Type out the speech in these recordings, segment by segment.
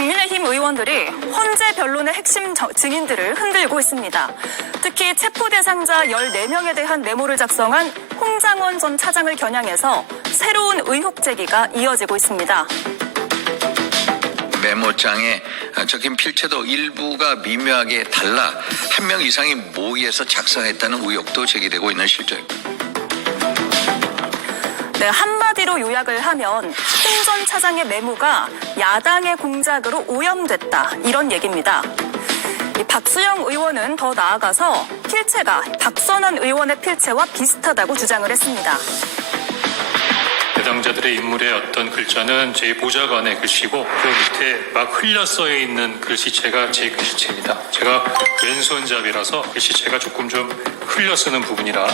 국민의힘 의원들이 헌재 변론의 핵심 증인들을 흔들고 있습니다. 특히 체포 대상자 14명에 대한 메모를 작성한 홍장원 전 차장을 겨냥해서 새로운 의혹 제기가 이어지고 있습니다. 메모장에 적힌 필체도 일부가 미묘하게 달라 한 명 이상이 모의해서 작성했다는 의혹도 제기되고 있는 실정입니다. 네, 한마디로 요약을 하면 홍 전 차장의 메모가 야당의 공작으로 오염됐다, 이런 얘기입니다. 박수영 의원은 더 나아가서 필체가 박선원 의원의 필체와 비슷하다고 주장을 했습니다. 대상자들의 인물의 어떤 글자는 제 보좌관의 글씨고 그 밑에 막 흘려 써 있는 글씨체가 제 글씨체입니다. 제가 왼손잡이라서 글씨체가 조금 좀 흘려 쓰는 부분이라.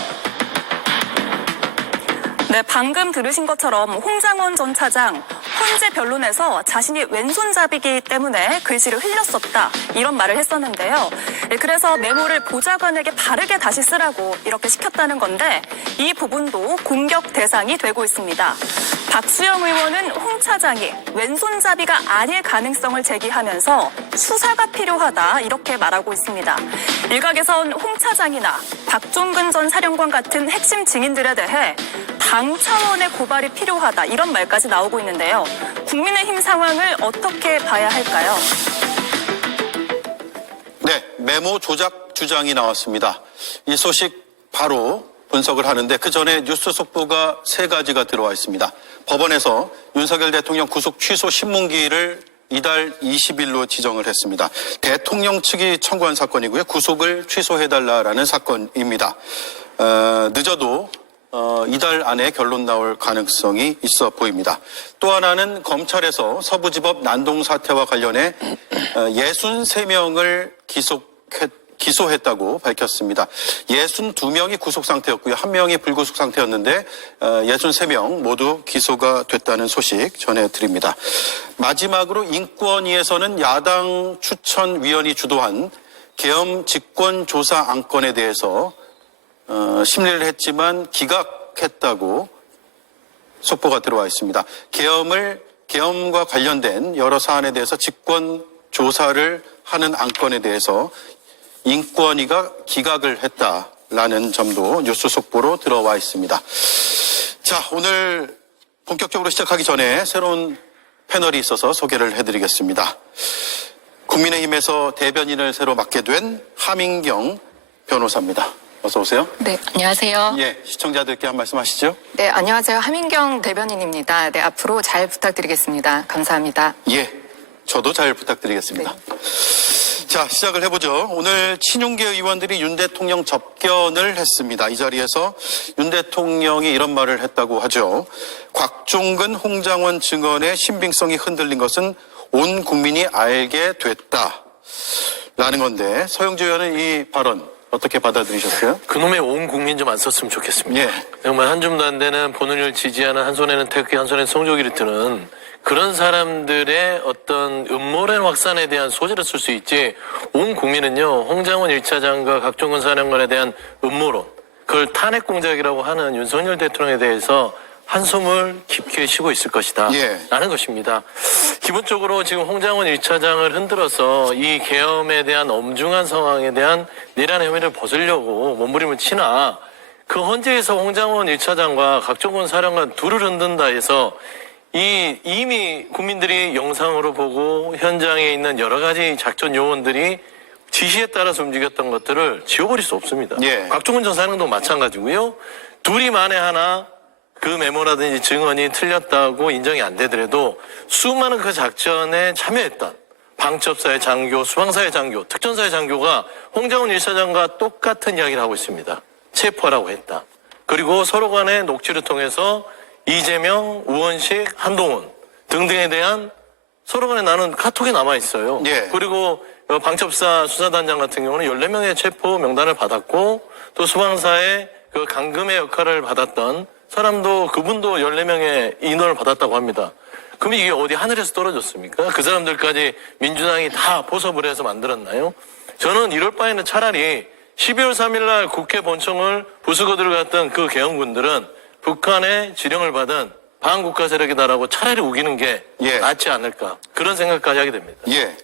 네, 방금 들으신 것처럼 홍장원 전 차장 헌재 변론에서 자신이 왼손잡이기 때문에 글씨를 흘렸었다, 이런 말을 했었는데요. 그래서 메모를 보좌관에게 바르게 다시 쓰라고 이렇게 시켰다는 건데 이 부분도 공격 대상이 되고 있습니다. 박수영 의원은 홍 차장이 왼손잡이가 아닐 가능성을 제기하면서 수사가 필요하다, 이렇게 말하고 있습니다. 일각에선 홍 차장이나 박종근 전 사령관 같은 핵심 증인들에 대해 당 차원의 고발이 필요하다, 이런 말까지 나오고 있는데요. 국민의힘 상황을 어떻게 봐야 할까요? 네, 메모 조작 주장이 나왔습니다. 이 소식 바로 분석을 하는데 그 전에 뉴스 속보가 3가지가 들어와 있습니다. 법원에서 윤석열 대통령 구속 취소 신문기일을 이달 20일로 지정을 했습니다. 대통령 측이 청구한 사건이고요. 구속을 취소해달라라는 사건입니다. 늦어도 이달 안에 결론 나올 가능성이 있어 보입니다. 또 하나는 검찰에서 서부지법 난동 사태와 관련해 63명을 기소했다고 밝혔습니다. 62명이 구속 상태였고요. 1명이 불구속 상태였는데 63명 모두 기소가 됐다는 소식 전해드립니다. 마지막으로 인권위에서는 야당 추천위원이 주도한 계엄 직권조사 안건에 대해서 심리를 했지만 기각했다고 속보가 들어와 있습니다. 계엄과 관련된 여러 사안에 대해서 직권 조사를 하는 안건에 대해서 인권위가 기각을 했다라는 점도 뉴스 속보로 들어와 있습니다. 자, 오늘 본격적으로 시작하기 전에 새로운 패널이 있어서 소개를 해드리겠습니다. 국민의힘에서 대변인을 새로 맡게 된 하민경 변호사입니다. 어서 오세요. 네, 안녕하세요. 예, 시청자들께 한 말씀 하시죠. 네, 안녕하세요. 하민경 대변인입니다. 네, 앞으로 잘 부탁드리겠습니다. 감사합니다. 예, 저도 잘 부탁드리겠습니다. 네. 자, 시작을 해보죠. 오늘 친윤계 의원들이 윤 대통령 접견을 했습니다. 이 자리에서 윤 대통령이 이런 말을 했다고 하죠. 곽종근, 홍장원 증언의 신빙성이 흔들린 것은 온 국민이 알게 됐다라는 건데 서영주 의원은 이 발언 어떻게 받아들이셨어요? 그놈의 온 국민 좀 안 썼으면 좋겠습니다. 예. 정말 한 줌도 안 되는 본인을 지지하는 한 손에는 태극기 한 손에는 성조기를 드는 그런 사람들의 어떤 음모론 확산에 대한 소재를 쓸 수 있지, 온 국민은요 홍장원 1차장과 각종근 사령관에 대한 음모론, 그걸 탄핵 공작이라고 하는 윤석열 대통령에 대해서 한숨을 깊게 쉬고 있을 것이다 라는 것입니다. 기본적으로 지금 홍장원 1차장을 흔들어서 이 계엄에 대한 엄중한 상황에 대한 내란의 혐의를 벗으려고 몸부림을 치나, 그 헌재에서 홍장원 1차장과 각종근 사령관 둘을 흔든다 해서 이미 국민들이 영상으로 보고 현장에 있는 여러 가지 작전 요원들이 지시에 따라서 움직였던 것들을 지워버릴 수 없습니다. 예. 곽종근 전 사령도 마찬가지고요. 둘이 만에 하나 그 메모라든지 증언이 틀렸다고 인정이 안 되더라도 수많은 그 작전에 참여했던 방첩사의 장교, 수방사의 장교, 특전사의 장교가 홍장원 1차장과 똑같은 이야기를 하고 있습니다. 체포하라고 했다. 그리고 서로 간의 녹취를 통해서 이재명, 우원식, 한동훈 등등에 대한 서로 간에 나눈 카톡이 남아있어요. 예. 그리고 방첩사 수사단장 같은 경우는 14명의 체포 명단을 받았고, 또 수방사의 그 감금의 역할을 받았던 사람도, 그분도 14명의 인원을 받았다고 합니다. 그럼 이게 어디 하늘에서 떨어졌습니까? 그 사람들까지 민주당이 다 포섭을 해서 만들었나요? 저는 이럴 바에는 차라리 12월 3일 날 국회 본청을 부수고 들어갔던 그 계엄군들은 북한의 지령을 받은 반국가 세력이다라고 차라리 우기는 게 예. 낫지 않을까 그런 생각까지 하게 됩니다. 예.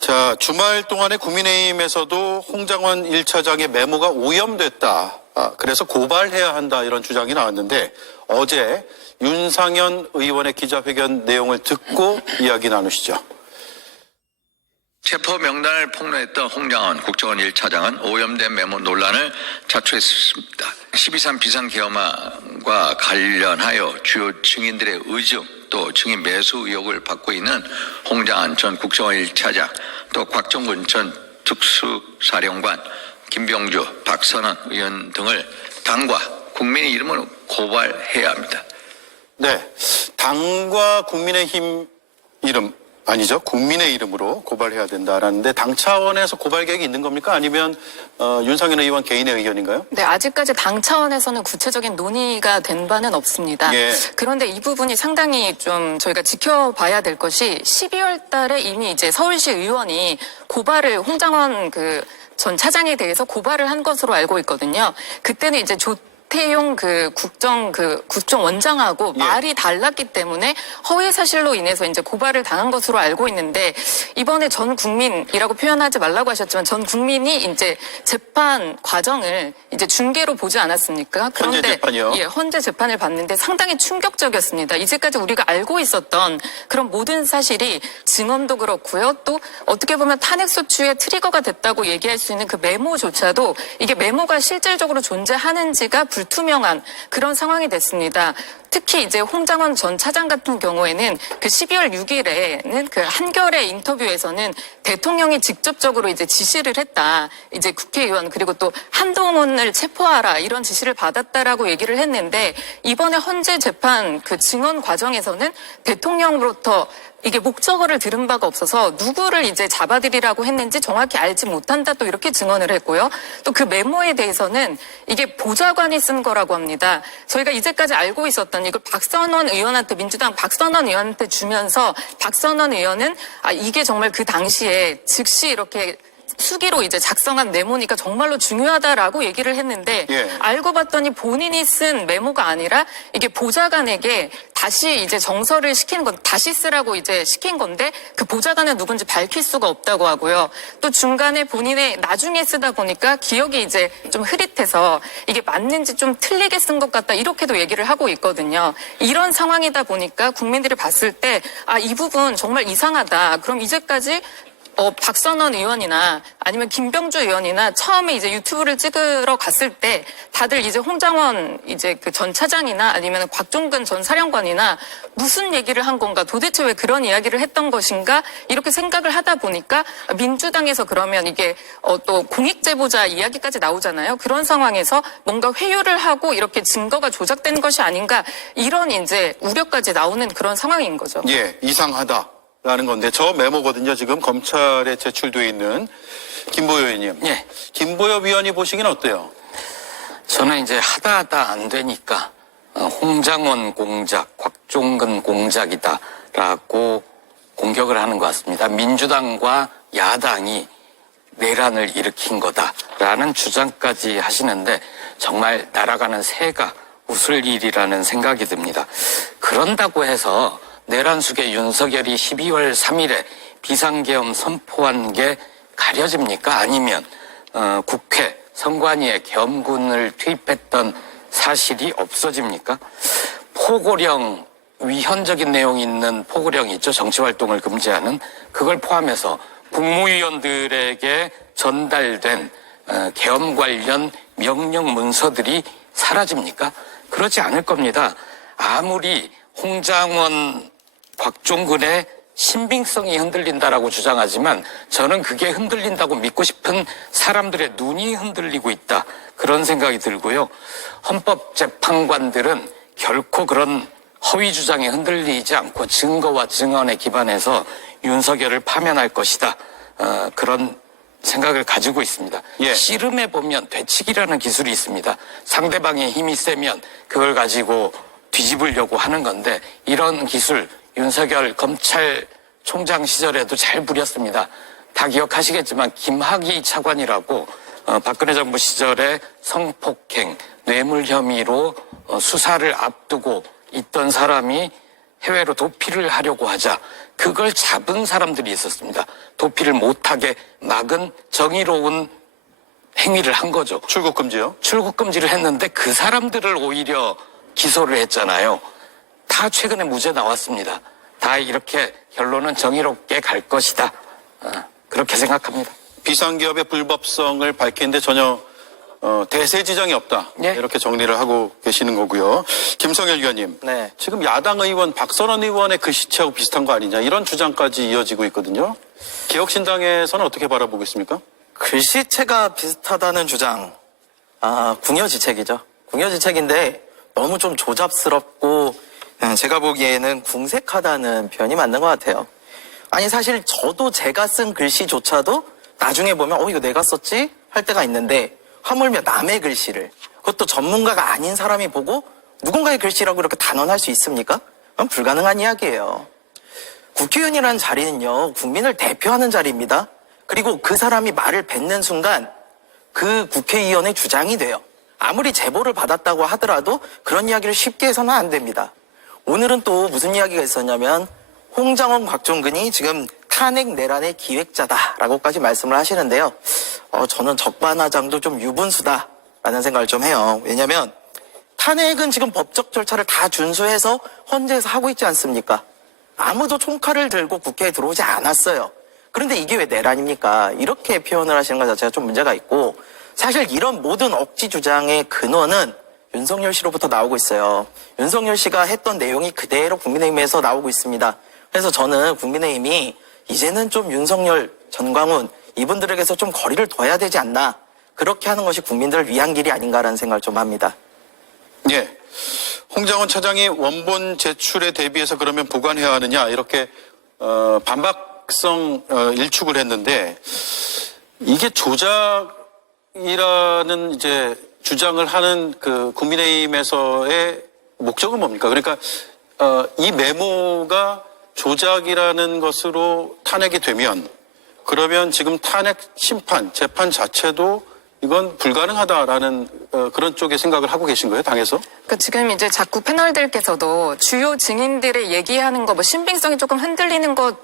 자, 주말 동안에 국민의힘에서도 홍장원 1차장의 메모가 오염됐다. 그래서 고발해야 한다 이런 주장이 나왔는데 어제 윤상현 의원의 기자회견 내용을 듣고 이야기 나누시죠. 체포 명단을 폭로했던 홍장원 국정원 1차장은 오염된 메모 논란을 자초했습니다. 12.3 비상계엄안과 관련하여 주요 증인들의 의증 또 증인 매수 의혹을 받고 있는 홍장원 전 국정원 1차장 또 곽종근 전 특수사령관 김병주 박선원 의원 등을 당과 국민의 이름으로 고발해야 합니다. 네. 당과 국민의힘 이름 아니죠. 국민의 이름으로 고발해야 된다라는데 당 차원에서 고발 계획이 있는 겁니까? 아니면 윤상현 의원 개인의 의견인가요? 네, 아직까지 당 차원에서는 구체적인 논의가 된 바는 없습니다. 예. 그런데 이 부분이 상당히 좀 저희가 지켜봐야 될 것이 12월 달에 이미 이제 서울시 의원이 고발을 홍장원 전 차장에 대해서 고발을 한 것으로 알고 있거든요. 그때는 이제 조태용 국정원장하고 예. 말이 달랐기 때문에 허위 사실로 인해서 이제 고발을 당한 것으로 알고 있는데 이번에 전 국민이라고 표현하지 말라고 하셨지만 전 국민이 이제 재판 과정을 이제 중계로 보지 않았습니까? 헌재 재판이요? 예, 헌재 재판을 봤는데 상당히 충격적이었습니다. 이제까지 우리가 알고 있었던 그런 모든 사실이 증언도 그렇고요. 또 어떻게 보면 탄핵소추의 트리거가 됐다고 얘기할 수 있는 그 메모조차도 이게 메모가 실질적으로 존재하는지가 불투명한 그런 상황이 됐습니다. 특히 이제 홍장원 전 차장 같은 경우에는 그 12월 6일에는 그 한겨레 인터뷰에서는 대통령이 직접적으로 이제 지시를 했다. 이제 국회의원 그리고 또 한동훈을 체포하라 이런 지시를 받았다라고 얘기를 했는데 이번에 헌재 재판 그 증언 과정에서는 대통령으로부터 이게 목적어를 들은 바가 없어서 누구를 이제 잡아들이라고 했는지 정확히 알지 못한다 또 이렇게 증언을 했고요. 또 그 메모에 대해서는 이게 보좌관이 쓴 거라고 합니다. 저희가 이제까지 알고 있었던 이걸 박선원 의원한테 민주당 박선원 의원한테 주면서 박선원 의원은 이게 정말 그 당시에 즉시 이렇게 수기로 이제 작성한 메모니까 정말로 중요하다라고 얘기를 했는데 예. 알고 봤더니 본인이 쓴 메모가 아니라 이게 보좌관에게 다시 이제 정서를 시키는 건 다시 쓰라고 이제 시킨 건데 그 보좌관은 누군지 밝힐 수가 없다고 하고요. 또 중간에 본인의 나중에 쓰다 보니까 기억이 이제 좀 흐릿해서 이게 맞는지 좀 틀리게 쓴 것 같다 이렇게도 얘기를 하고 있거든요. 이런 상황이다 보니까 국민들이 봤을 때 이 부분 정말 이상하다. 그럼 이제까지 박선원 의원이나 아니면 김병주 의원이나 처음에 이제 유튜브를 찍으러 갔을 때 다들 이제 홍장원 이제 그 전 차장이나 아니면 곽종근 전 사령관이나 무슨 얘기를 한 건가 도대체 왜 그런 이야기를 했던 것인가 이렇게 생각을 하다 보니까 민주당에서 그러면 이게 또 공익제보자 이야기까지 나오잖아요. 그런 상황에서 뭔가 회유를 하고 이렇게 증거가 조작된 것이 아닌가 이런 이제 우려까지 나오는 그런 상황인 거죠. 예, 이상하다. 라는 건데 저 메모거든요. 지금 검찰에 제출돼 있는 김보여 의원님. 예. 김보여 위원이 보시기는 어때요? 저는 이제 하다 안 되니까 홍장원 공작, 곽종근 공작이다라고 공격을 하는 것 같습니다. 민주당과 야당이 내란을 일으킨 거다라는 주장까지 하시는데 정말 날아가는 새가 웃을 일이라는 생각이 듭니다. 그런다고 해서 내란 속에 윤석열이 12월 3일에 비상계엄 선포한 게 가려집니까? 아니면 국회 선관위에 계엄군을 투입했던 사실이 없어집니까? 포고령 위헌적인 내용이 있는 포고령이 있죠. 정치활동을 금지하는 그걸 포함해서 국무위원들에게 전달된 계엄 관련 명령 문서들이 사라집니까? 그렇지 않을 겁니다. 아무리 홍장원 곽종근의 신빙성이 흔들린다라고 주장하지만 저는 그게 흔들린다고 믿고 싶은 사람들의 눈이 흔들리고 있다. 그런 생각이 들고요. 헌법재판관들은 결코 그런 허위 주장에 흔들리지 않고 증거와 증언에 기반해서 윤석열을 파면할 것이다. 그런 생각을 가지고 있습니다. 예. 씨름해 보면 되치기라는 기술이 있습니다. 상대방의 힘이 세면 그걸 가지고 뒤집으려고 하는 건데 이런 기술 윤석열 검찰총장 시절에도 잘 부렸습니다. 다 기억하시겠지만 김학의 차관이라고 박근혜 정부 시절에 성폭행, 뇌물 혐의로 수사를 앞두고 있던 사람이 해외로 도피를 하려고 하자 그걸 잡은 사람들이 있었습니다. 도피를 못하게 막은 정의로운 행위를 한 거죠. 출국 금지요? 출국 금지를 했는데 그 사람들을 오히려 기소를 했잖아요. 다 최근에 무죄 나왔습니다. 다 이렇게 결론은 정의롭게 갈 것이다. 그렇게 생각합니다. 비상기업의 불법성을 밝히는데 전혀 대세 지장이 없다. 예. 이렇게 정리를 하고 계시는 거고요. 김성열 의원님. 네. 지금 야당 의원 박선원 의원의 글씨체하고 비슷한 거 아니냐 이런 주장까지 이어지고 있거든요. 개혁신당에서는 어떻게 바라보고 있습니까? 글씨체가 비슷하다는 주장. 궁여지책이죠. 궁여지책인데 너무 좀 조잡스럽고 제가 보기에는 궁색하다는 표현이 맞는 것 같아요. 아니 사실 저도 제가 쓴 글씨조차도 나중에 보면 이거 내가 썼지? 할 때가 있는데 하물며 남의 글씨를 그것도 전문가가 아닌 사람이 보고 누군가의 글씨라고 이렇게 단언할 수 있습니까? 그건 불가능한 이야기예요. 국회의원이라는 자리는요, 국민을 대표하는 자리입니다. 그리고 그 사람이 말을 뱉는 순간 그 국회의원의 주장이 돼요. 아무리 제보를 받았다고 하더라도 그런 이야기를 쉽게 해서는 안 됩니다. 오늘은 또 무슨 이야기가 있었냐면 홍장원, 곽종근이 지금 탄핵 내란의 기획자다라고까지 말씀을 하시는데요. 저는 적반하장도 좀 유분수다라는 생각을 좀 해요. 왜냐하면 탄핵은 지금 법적 절차를 다 준수해서 헌재에서 하고 있지 않습니까? 아무도 총칼을 들고 국회에 들어오지 않았어요. 그런데 이게 왜 내란입니까? 이렇게 표현을 하시는 것 자체가 좀 문제가 있고 사실 이런 모든 억지 주장의 근원은 윤석열 씨로부터 나오고 있어요. 윤석열 씨가 했던 내용이 그대로 국민의힘에서 나오고 있습니다. 그래서 저는 국민의힘이 이제는 좀 윤석열, 전광훈 이분들에게서 좀 거리를 둬야 되지 않나 그렇게 하는 것이 국민들을 위한 길이 아닌가라는 생각을 좀 합니다. 예. 홍장원 차장이 원본 제출에 대비해서 그러면 보관해야 하느냐 이렇게 반박성 일축을 했는데 이게 조작이라는 이제 주장을 하는 그 국민의힘에서의 목적은 뭡니까? 그러니까 이 메모가 조작이라는 것으로 탄핵이 되면 그러면 지금 탄핵 심판, 재판 자체도 이건 불가능하다라는 그런 쪽의 생각을 하고 계신 거예요, 당에서? 그러니까 지금 이제 자꾸 패널들께서도 주요 증인들의 얘기하는 거, 신빙성이 조금 흔들리는 것,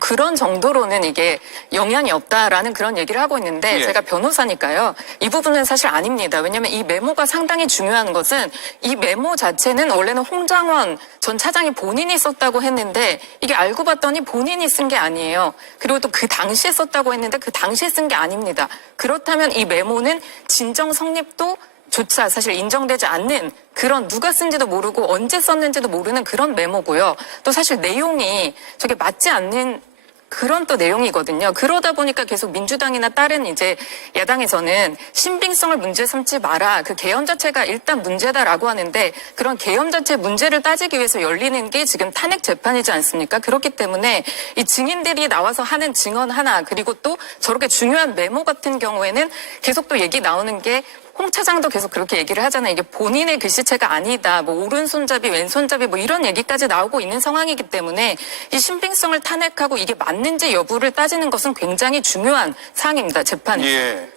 그런 정도로는 이게 영향이 없다라는 그런 얘기를 하고 있는데 예. 제가 변호사니까요. 이 부분은 사실 아닙니다. 왜냐하면 이 메모가 상당히 중요한 것은 이 메모 자체는 원래는 홍장원 전 차장이 본인이 썼다고 했는데 이게 알고 봤더니 본인이 쓴 게 아니에요. 그리고 또 그 당시에 썼다고 했는데 그 당시에 쓴 게 아닙니다. 그렇다면 이 메모는 진정 성립도 조차 사실 인정되지 않는 그런 누가 쓴지도 모르고 언제 썼는지도 모르는 그런 메모고요. 또 사실 내용이 저게 맞지 않는 그런 또 내용이거든요. 그러다 보니까 계속 민주당이나 다른 이제 야당에서는 신빙성을 문제 삼지 마라. 그 계엄 자체가 일단 문제다라고 하는데 그런 계엄 자체 문제를 따지기 위해서 열리는 게 지금 탄핵 재판이지 않습니까? 그렇기 때문에 이 증인들이 나와서 하는 증언 하나 그리고 또 저렇게 중요한 메모 같은 경우에는 계속 또 얘기 나오는 게 홍 차장도 계속 그렇게 얘기를 하잖아요. 이게 본인의 글씨체가 아니다. 오른손잡이, 왼손잡이 이런 얘기까지 나오고 있는 상황이기 때문에 이 신빙성을 탄핵하고 이게 맞는지 여부를 따지는 것은 굉장히 중요한 사항입니다. 재판에서. 예.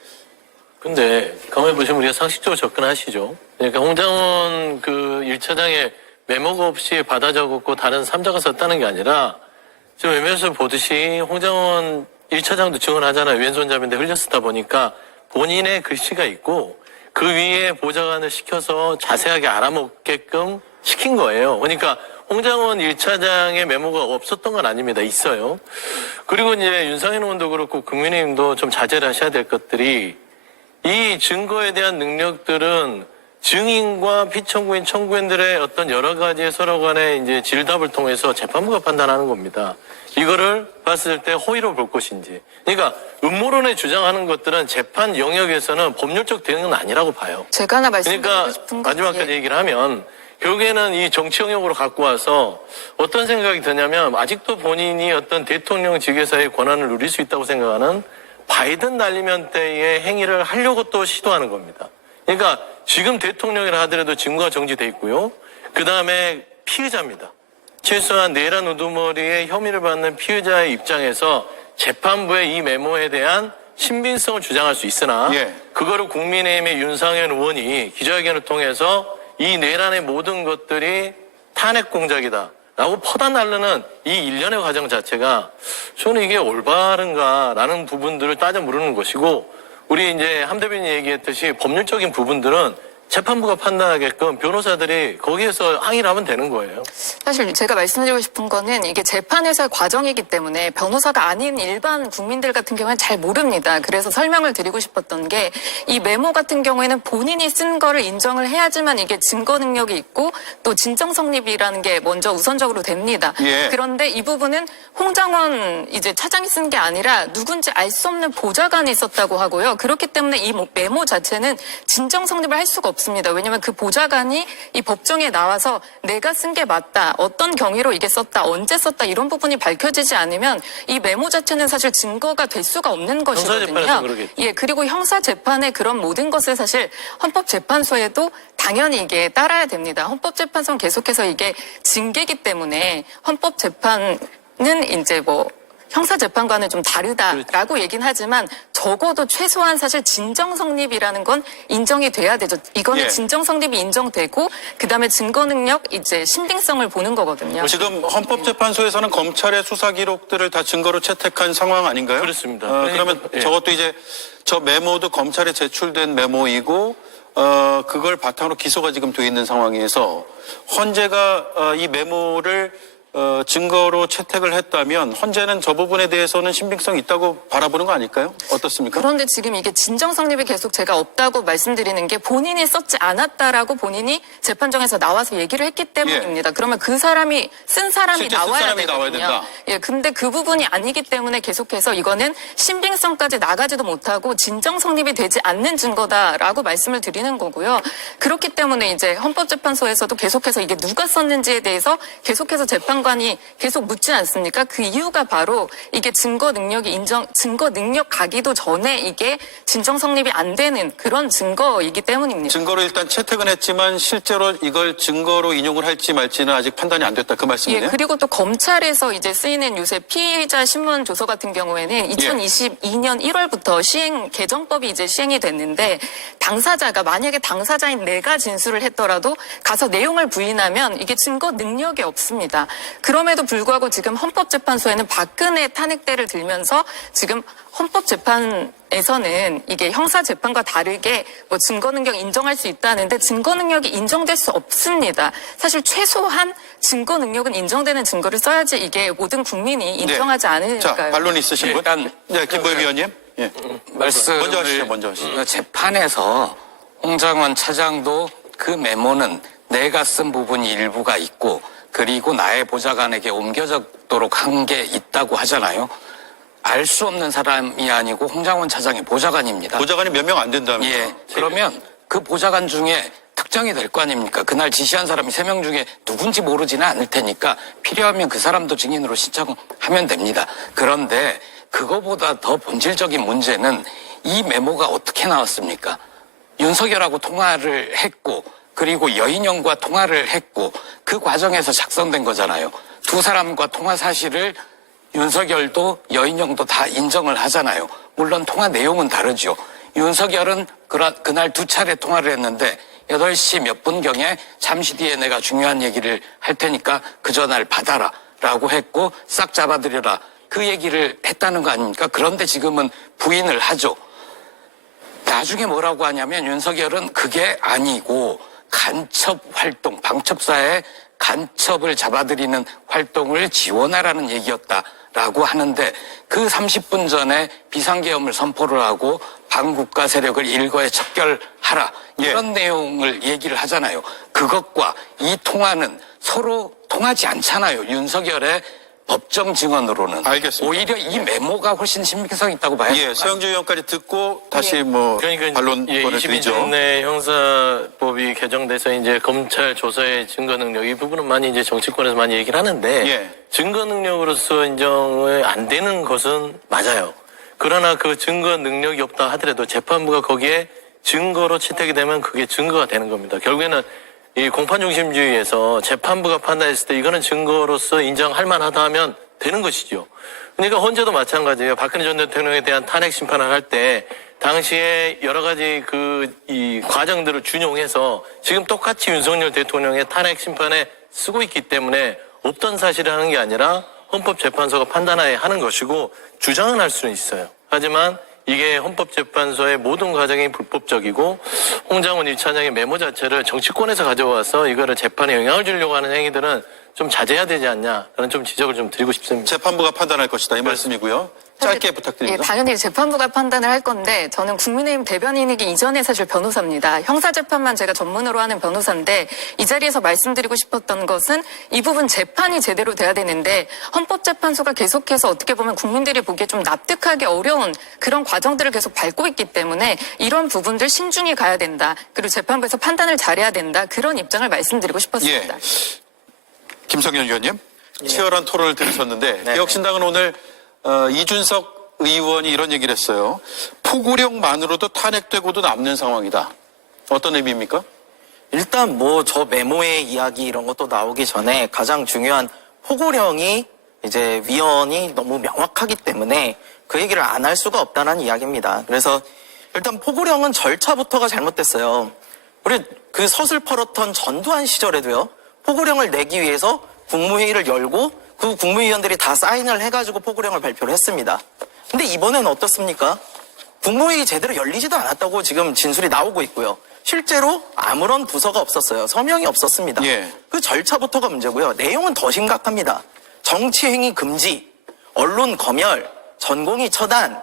근데 가만히 보시면 우리가 상식적으로 접근하시죠. 그러니까 홍장원 그 1차장의 메모가 없이 받아 적었고 다른 3자가 썼다는 게 아니라 지금 외면에서 보듯이 홍장원 1차장도 증언하잖아요. 왼손잡이인데 흘렸다 보니까 본인의 글씨가 있고 그 위에 보좌관을 시켜서 자세하게 알아먹게끔 시킨 거예요. 그러니까 홍장원 1차장의 메모가 없었던 건 아닙니다. 있어요. 그리고 이제 윤상현 의원도 그렇고 국민의힘도 좀 자제를 하셔야 될 것들이 이 증거에 대한 능력들은 증인과 피청구인, 청구인들의 어떤 여러 가지 서로 간의 이제 질답을 통해서 재판부가 판단하는 겁니다. 이거를 봤을 때 허위로 볼 것인지. 그러니까 음모론에 주장하는 것들은 재판 영역에서는 법률적 대응은 아니라고 봐요. 제가 하나 말씀드리고 그러니까 싶은 건 마지막까지 얘기를 하면 결국에는 이 정치 영역으로 갖고 와서 어떤 생각이 드냐면 아직도 본인이 어떤 대통령직에서의 권한을 누릴 수 있다고 생각하는 바이든 날리면 때의 행위를 하려고 또 시도하는 겁니다. 그러니까 지금 대통령이라 하더라도 직무가 정지돼 있고요. 그 다음에 피의자입니다. 최소한 내란 우두머리에 혐의를 받는 피의자의 입장에서 재판부의 이 메모에 대한 신빙성을 주장할 수 있으나 예. 그거를 국민의힘의 윤상현 의원이 기자회견을 통해서 이 내란의 모든 것들이 탄핵 공작이다. 라고 퍼다 날르는 이 일련의 과정 자체가 저는 이게 올바른가라는 부분들을 따져 물으는 것이고, 우리 이제 함 대변인이 얘기했듯이 법률적인 부분들은 재판부가 판단하게끔 변호사들이 거기에서 항의를 하면 되는 거예요. 사실 제가 말씀드리고 싶은 거는 이게 재판에서의 과정이기 때문에 변호사가 아닌 일반 국민들 같은 경우는 잘 모릅니다. 그래서 설명을 드리고 싶었던 게 이 메모 같은 경우에는 본인이 쓴 거를 인정을 해야지만 이게 증거 능력이 있고 또 진정 성립이라는 게 먼저 우선적으로 됩니다. 예. 그런데 이 부분은 홍장원 이제 차장이 쓴 게 아니라 누군지 알 수 없는 보좌관이 썼다고 하고요. 그렇기 때문에 이 메모 자체는 진정 성립을 할 수가 없습니다. 왜냐하면 그 보좌관이 이 법정에 나와서 내가 쓴 게 맞다, 어떤 경위로 이게 썼다, 언제 썼다 이런 부분이 밝혀지지 않으면 이 메모 자체는 사실 증거가 될 수가 없는 형사재판에서 것이거든요. 그러겠죠. 예, 그리고 형사재판의 그런 모든 것을 사실 헌법재판소에도 당연히 이게 따라야 됩니다. 헌법재판소는 계속해서 이게 징계이기 때문에 헌법재판은 이제 뭐 형사재판과는 좀 다르다라고 얘기는 하지만 적어도 최소한 사실 진정성립이라는 건 인정이 돼야 되죠. 이거는 예. 진정성립이 인정되고 그다음에 증거능력 이제 신빙성을 보는 거거든요. 지금 헌법재판소에서는 검찰의 수사 기록들을 다 증거로 채택한 상황 아닌가요? 그렇습니다. 그러면 예. 저것도 이제 저 메모도 검찰에 제출된 메모이고 그걸 바탕으로 기소가 지금 돼 있는 상황에서 헌재가 이 메모를 증거로 채택을 했다면 헌재는 저 부분에 대해서는 신빙성이 있다고 바라보는 거 아닐까요? 어떻습니까? 그런데 지금 이게 진정 성립이 계속 제가 없다고 말씀드리는 게 본인이 썼지 않았다라고 본인이 재판정에서 나와서 얘기를 했기 때문입니다. 그러면 그 사람이 쓴 사람이 실제 쓴 나와야 사람이 나와야 되거든요. 된다. 예, 근데 그 부분이 아니기 때문에 계속해서 이거는 신빙성까지 나가지도 못하고 진정 성립이 되지 않는 증거다라고 말씀을 드리는 거고요. 그렇기 때문에 이제 헌법재판소에서도 계속해서 이게 누가 썼는지에 대해서 계속해서 재판관이 계속 묻지 않습니까? 그 이유가 바로 이게 증거 능력 가기도 전에 이게 진정 성립이 안 되는 그런 증거이기 때문입니다. 증거로 일단 채택은 했지만 실제로 이걸 증거로 인용을 할지 말지는 아직 판단이 안 됐다 그 말씀이네요? 예, 그리고 또 검찰에서 이제 쓰이는 요새 피의자 신문 조서 같은 경우에는 2022년 1월부터 개정법이 이제 시행이 됐는데 당사자가 만약에 당사자인 내가 진술을 했더라도 가서 내용을 부인하면 이게 증거 능력이 없습니다. 그럼에도 불구하고 지금 헌법재판소에는 박근혜 탄핵 때를 들면서 지금 헌법재판에서는 이게 형사재판과 다르게 뭐 증거능력 인정할 수 있다는데 증거능력이 인정될 수 없습니다. 사실 최소한 증거능력은 인정되는 증거를 써야지 이게 모든 국민이 인정하지 않을까요? 자, 반론 있으신 분? 일단 네, 김보혜 위원님. 예. 말씀을 먼저 하시죠, 먼저 하시죠. 재판에서 홍장원 차장도 그 메모는 내가 쓴 부분이 일부가 있고 그리고 나의 보좌관에게 옮겨졌도록 한 게 있다고 하잖아요. 알 수 없는 사람이 아니고 홍장원 차장의 보좌관입니다. 보좌관이 몇 명 안 된다면서. 예. 그러면 그 보좌관 중에 특정이 될 거 아닙니까? 그날 지시한 사람이 3명 중에 누군지 모르지는 않을 테니까 필요하면 그 사람도 증인으로 신청하면 됩니다. 그런데 그거보다 더 본질적인 문제는 이 메모가 어떻게 나왔습니까? 윤석열하고 통화를 했고 그리고 여인영과 통화를 했고 그 과정에서 작성된 거잖아요. 두 사람과 통화 사실을 윤석열도 여인영도 다 인정을 하잖아요. 물론 통화 내용은 다르죠. 윤석열은 그날 2차례 통화를 했는데 8시 몇 분경에 잠시 뒤에 내가 중요한 얘기를 할 테니까 그 전화를 받아라 라고 했고 싹 잡아들여라 그 얘기를 했다는 거 아닙니까? 그런데 지금은 부인을 하죠. 나중에 뭐라고 하냐면 윤석열은 그게 아니고 간첩 활동, 방첩사의 간첩을 잡아들이는 활동을 지원하라는 얘기였다라고 하는데 그 30분 전에 비상계엄을 선포를 하고 반국가 세력을 일거에 척결하라 이런 내용을 얘기를 하잖아요. 그것과 이 통화는 서로 통하지 않잖아요. 윤석열의 법정 증언으로는. 알겠습니다. 오히려 이 메모가 훨씬 신빙성 있다고 봐요. 예, 서영주 의원까지 듣고 다시 뭐 그러니까 반론권을 드리죠. 22년 내 형사법이 개정돼서 이제 검찰 조사의 증거 능력 이 부분은 많이 이제 정치권에서 많이 얘기를 하는데 예. 증거 능력으로서 인정이 안 되는 것은 맞아요. 그러나 그 증거 능력이 없다 하더라도 재판부가 거기에 증거로 채택이 되면 그게 증거가 되는 겁니다. 결국에는 이 공판중심주의에서 재판부가 판단했을 때 이거는 증거로서 인정할 만하다 하면 되는 것이죠. 그러니까 헌재도 마찬가지예요. 박근혜 전 대통령에 대한 탄핵 심판을 할 때 당시에 여러 가지 이 과정들을 준용해서 지금 똑같이 윤석열 대통령의 탄핵 심판에 쓰고 있기 때문에 없던 사실을 하는 게 아니라 헌법재판소가 판단하에 하는 것이고 주장은 할 수는 있어요. 하지만 이게 헌법재판소의 모든 과정이 불법적이고 홍장훈 1차장의 메모 자체를 정치권에서 가져와서 이거를 재판에 영향을 주려고 하는 행위들은 좀 자제해야 되지 않냐라는 좀 지적을 좀 드리고 싶습니다. 재판부가 판단할 것이다 이 말씀이고요. 짧게 예, 부탁드립니다. 당연히 재판부가 판단을 할 건데 저는 국민의힘 대변인이기 이전에 사실 변호사입니다. 형사재판만 제가 전문으로 하는 변호사인데 이 자리에서 말씀드리고 싶었던 것은 이 부분 재판이 제대로 돼야 되는데 헌법재판소가 계속해서 어떻게 보면 국민들이 보기에 좀 납득하기 어려운 그런 과정들을 계속 밟고 있기 때문에 이런 부분들 신중히 가야 된다. 그리고 재판부에서 판단을 잘해야 된다. 그런 입장을 말씀드리고 싶었습니다. 예. 김성현 의원님, 치열한 토론을 들으셨는데 개혁신당은 오늘 이준석 의원이 이런 얘기를 했어요. 포고령만으로도 탄핵되고도 남는 상황이다. 어떤 의미입니까? 일단 뭐 저 메모의 이야기 이런 것도 나오기 전에 가장 중요한 포고령이 이제 위헌이 너무 명확하기 때문에 그 얘기를 안 할 수가 없다는 이야기입니다. 그래서 일단 포고령은 절차부터가 잘못됐어요. 우리 그 서슬퍼렇던 전두환 시절에도요. 포고령을 내기 위해서 국무회의를 열고 그 국무위원들이 다 사인을 해가지고 포고령을 발표를 했습니다. 근데 이번에는 어떻습니까? 국무회의 제대로 열리지도 않았다고 지금 진술이 나오고 있고요. 실제로 아무런 부서가 없었어요. 서명이 없었습니다. 예. 그 절차부터가 문제고요. 내용은 더 심각합니다. 정치행위 금지, 언론 검열, 전공의 처단.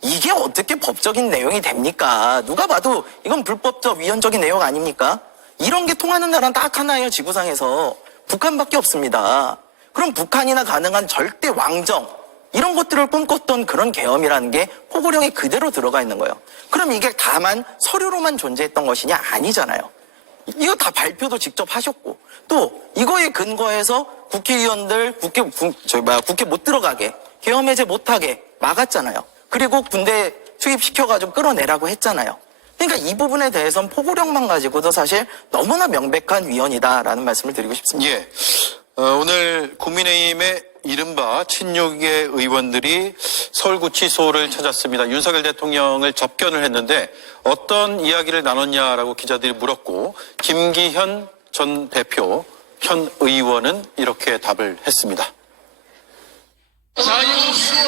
이게 어떻게 법적인 내용이 됩니까? 누가 봐도 이건 불법적 위헌적인 내용 아닙니까? 이런 게 통하는 나라는 딱 하나예요. 지구상에서. 북한밖에 없습니다. 그럼 북한이나 가능한 절대 왕정 이런 것들을 꿈꿨던 그런 계엄이라는 게 포고령에 그대로 들어가 있는 거예요. 그럼 이게 다만 서류로만 존재했던 것이냐? 아니잖아요. 이거 다 발표도 직접 하셨고 또 이거에 근거해서 국회의원들 국회 못 들어가게 계엄 해제 못하게 막았잖아요. 그리고 군대 투입시켜가지고 끌어내라고 했잖아요. 그러니까 이 부분에 대해서는 포고령만 가지고도 사실 너무나 명백한 위헌이다라는 말씀을 드리고 싶습니다. 예. 오늘 국민의힘의 이른바 친윤계 의원들이 서울구치소를 찾았습니다. 윤석열 대통령을 접견을 했는데 어떤 이야기를 나눴냐라고 기자들이 물었고 김기현 전 대표, 현 의원은 이렇게 답을 했습니다. 자유수호,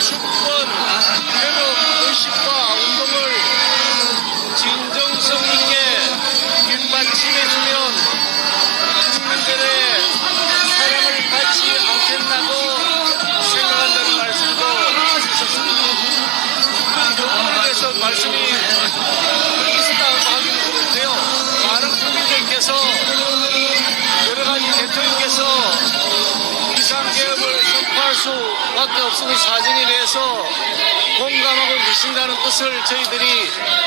주권, 회복, 의식과 운동을 진정성 있게 뒷받침해주면 국민들의 사랑을 받지 않겠다고 생각한다는 말씀도 주셨습니다. 국민께서 말씀이 그렇게 있었다고 하기는 그렇고요. 많은 국민들께서 여러 가지 대통령께서 비상계엄을 선포할 수밖에 없는 사정에 대해서 공감하고 계신다는 뜻을 저희들이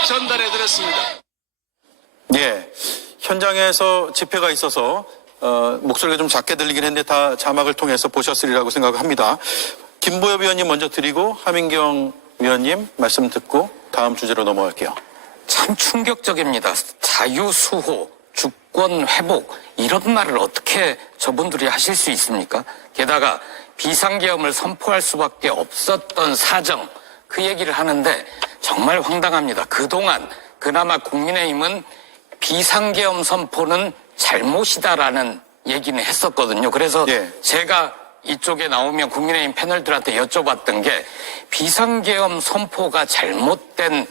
전달해드렸습니다. 예. 현장에서 집회가 있어서 목소리가 좀 작게 들리긴 했는데 다 자막을 통해서 보셨으리라고 생각합니다. 김보엽 의원님 먼저 드리고 하민경 위원님 말씀 듣고 다음 주제로 넘어갈게요. 참 충격적입니다. 자유수호, 주권 회복 이런 말을 어떻게 저분들이 하실 수 있습니까? 게다가 비상계엄을 선포할 수밖에 없었던 사정 그 얘기를 하는데 정말 황당합니다. 그동안 그나마 국민의힘은 비상계엄 선포는 잘못이다라는 얘기는 했었거든요. 그래서 예. 제가 이쪽에 나오면 국민의힘 패널들한테 여쭤봤던 게 비상계엄 선포가 잘못된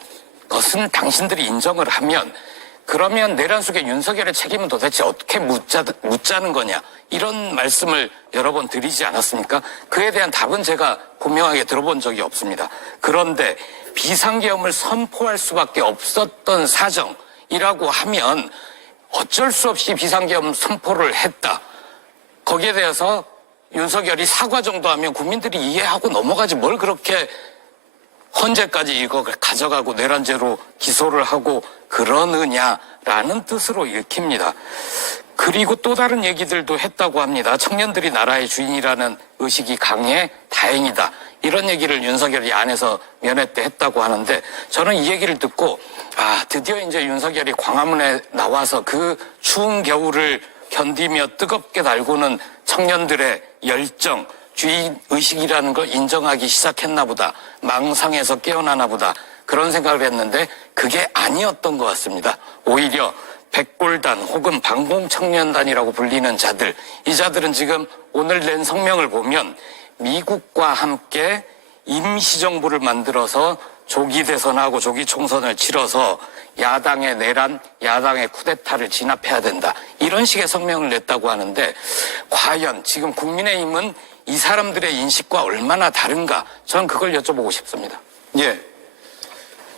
것은 당신들이 인정을 하면 그러면 내란 속에 윤석열의 책임은 도대체 어떻게 묻자는 거냐 이런 말씀을 여러 번 드리지 않았습니까? 그에 대한 답은 제가 분명하게 들어본 적이 없습니다. 그런데 비상계엄을 선포할 수밖에 없었던 사정이라고 하면 어쩔 수 없이 비상계엄 선포를 했다. 거기에 대해서 윤석열이 사과 정도 하면 국민들이 이해하고 넘어가지 뭘 그렇게 헌재까지 이거 가져가고 내란죄로 기소를 하고 그러느냐라는 뜻으로 읽힙니다. 그리고 또 다른 얘기들도 했다고 합니다. 청년들이 나라의 주인이라는 의식이 강해 다행이다. 이런 얘기를 윤석열이 안에서 면회 때 했다고 하는데 저는 이 얘기를 듣고 드디어 이제 윤석열이 광화문에 나와서 그 추운 겨울을 견디며 뜨겁게 달구는 청년들의 열정 민족주의 의식이라는 걸 인정하기 시작했나 보다. 망상에서 깨어나나 보다. 그런 생각을 했는데 그게 아니었던 것 같습니다. 오히려 백골단 혹은 방공청년단이라고 불리는 자들, 이 자들은 지금 오늘 낸 성명을 보면 미국과 함께 임시정부를 만들어서 조기 대선하고 조기 총선을 치러서 야당의 내란, 야당의 쿠데타를 진압해야 된다. 이런 식의 성명을 냈다고 하는데 과연 지금 국민의힘은 이 사람들의 인식과 얼마나 다른가? 저는 그걸 여쭤보고 싶습니다. 예.